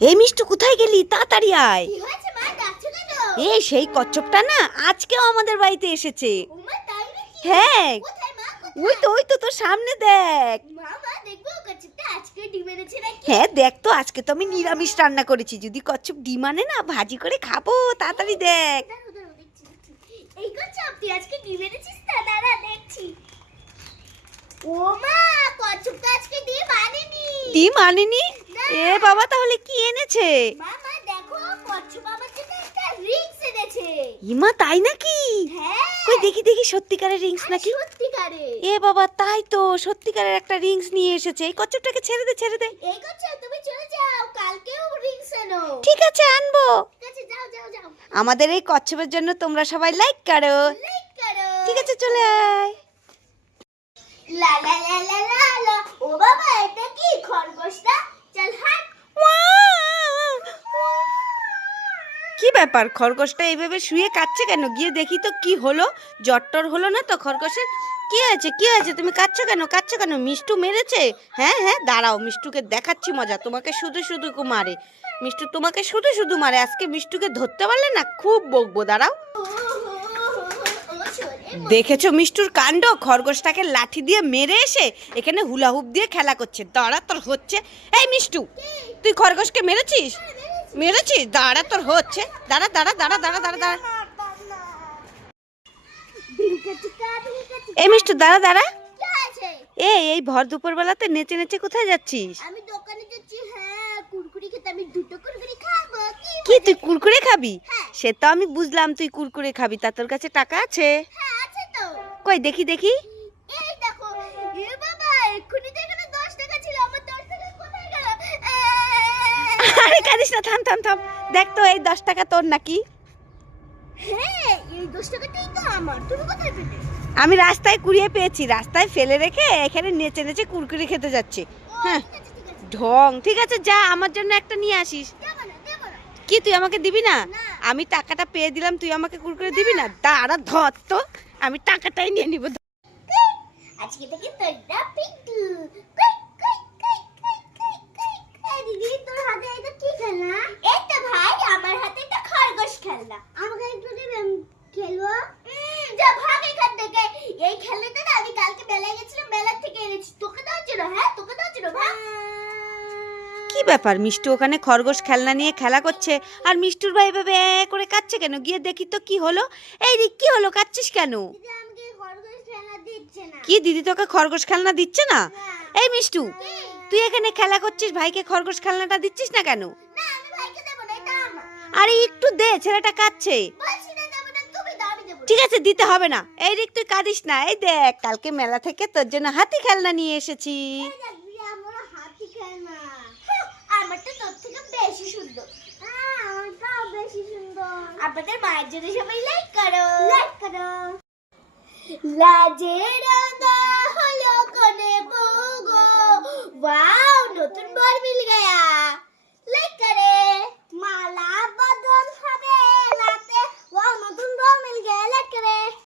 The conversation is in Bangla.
এই মিষ্টু কোথায় গেলি? তাড়াতাড়ি আয়। কি হয়েছে মা? ডাকছো কেন? এই সেই কচ্ছপটা না আজকেও আমাদের বাড়িতে এসেছে। হ্যাঁ। ওই তো ওই তো তোর সামনে দেখ। হ্যাঁ দেখ তো আজকে তো আমি নিরামিষ রান্না করেছি। যদি কচ্ছপ ডিম আনে না ভাজি করে খাব। তাড়াতাড়ি দেখ। দাঁড়াও, দাঁড়াও, দেখছি, দেখছি। এই কচ্ছপ তুই আজকে ডিম এনেছিস তা? দাঁড়া দেখছি। ও মা কচ্ছপ আজকে ডিম আনেনি। ডিম আনেনি? এ বাবা তাহলে কি এনেছে? মা মা দেখো কচ্ছপ আমার জন্য একটা রিংস এনেছে। ইমা তাই নাকি? হ্যাঁ। কই দেখি দেখি সত্যিকারের রিংস নাকি? সত্যিকারে এ বাবা তাই তো সত্যিকারের একটা রিংস নিয়ে এসেছে। এই কচ্ছপটাকে ছেড়ে দে ছেড়ে দে। এই কচ্ছপ তুমি চলে যাও কালকেও রিংস এনো। ঠিক আছে আনব। ঠিক আছে যাও যাও যাও। আমাদের এই কচ্ছপের জন্য তোমরা সবাই লাইক করো। লাইক করো। ঠিক আছে চলে আয়। কি ব্যাপার? খরগোশটা এইভাবে শুয়ে কাচ্ছে কেন? গিয়ে দেখি তো কি হলো। জট্টর হলো না তো খরগোশের? কি হয়েছে? কি হয়েছে? তুমি কাচ্ছ কেন? কাচ্ছ কেন? মিষ্টু মেরেছে? হ্যাঁ হ্যাঁ দাঁড়াও, মিষ্টুকে দেখাচ্ছি মজা। তোমাকে শুধু শুধু মারে। মিষ্টু তোমাকে শুধু শুধু মারে। আজকে মিষ্টুকে ধরতে পারলে না খুব বকবো, দাঁড়াও। দেখেছ মিষ্টুর কাণ্ড? খরগোশটাকে লাঠি দিয়ে মেরে এসে এখানে হুলাহুপ দিয়ে খেলা করছে। দাঁড়া, তোর হচ্ছে। এই মিষ্টু, তুই খরগোশকে মেরেছিস? মেরেছিস দাঁড়া তোর হচ্ছে। দাঁড়া দাঁড়া দাঁড়া দাঁড়া দাঁড়া দাঁড়া। এই মিষ্টু দাঁড়া দাঁড়া। এই এই ভর দুপুরবেলাতে নেচে নেচে কোথায় যাচ্ছিস? আমি দোকানে যাচ্ছি হ্যাঁ কুরকুরি খেতে। আমি দুটো কুরকুরি খাব কি তুই কুরকুরে খাবি? হ্যাঁ। সে তো আমি বুঝলাম তুই কুরকুরে খাবি তা তোর কাছে টাকা আছে? হ্যাঁ আছে তো। কই দেখি দেখি এই দেখো এ বাবা এক্ষুনি তো এখানে দশ টাকা ছিল আমার দশ টাকা কোথায় গেল আরে কাঁদিস না থাম থাম থাম। দেখ তো এই দশ টাকা তোর নাকি। হ্যাঁ আমি রাস্তায় কুড়িয়ে পেয়েছি রাস্তায় ফেলে রেখে এখানে নেচে নেচে কুরকুরে খেতে যাচ্ছে। হ্যাঁ। ঢং ঠিক আছে যা আমার জন্য একটা নিয়ে আসিস। কি তুই আমাকে দিবি না? না। আমি টাকাটা পেয়ে দিলাম তুই আমাকে কুরকুরে দিবি না? দাঁড়া ধর তো। আমি টাকাটাই নিয়ে নিব আজকে থেকে তোরটা পিন্টু কই কই কই কই কই কই কই দিদি তোর হাতে এটা কি খেলনা এটা ভাই আমার হাতে এটা খরগোশ খেলনা আমাকে একটু দেবেন খেলব যা ভাগ এখান থেকে এই না আমি কালকে মেলায় গেছিলাম মেলা থেকে এনেছি। তোকে দেওয়ার জন্য হ্যাঁ? তোকে দেওয়ার জন্য কি ব্যাপার? মিষ্টু ওখানে খরগোশ খেলনা নিয়ে খেলা করছে আর মিষ্টুর ভাই ভাবে এ করে কাচ্ছে কেন? গিয়ে দেখি তো কি হলো। এই রে কি হলো? কাচ্ছিস কেন? কি দিদি তোকে খরগোশ খেলনা দিচ্ছে না। এই মিষ্টু তুই এখানে খেলা করছিস? ভাইকে খরগোশ খেলনাটা দিচ্ছিস না কেন? আরে একটু দে ছেলেটা কাচ্ছে ঠিক আছে দিতে হবে না। এই রিক তুই কাঁদিস না। এই দেখ কালকে মেলা থেকে তোর জন্য হাতি খেলনা নিয়ে এসেছি। দেখবি আমার হাতি খেলনা। আমারটা তোর থেকে বেশি সুন্দর। আমারটাও বেশি সুন্দর। আপনাদের মায়ের জন্য সবাই লাইক করো। লাইক করো। লাজে রাঙা হলো কোনে বউ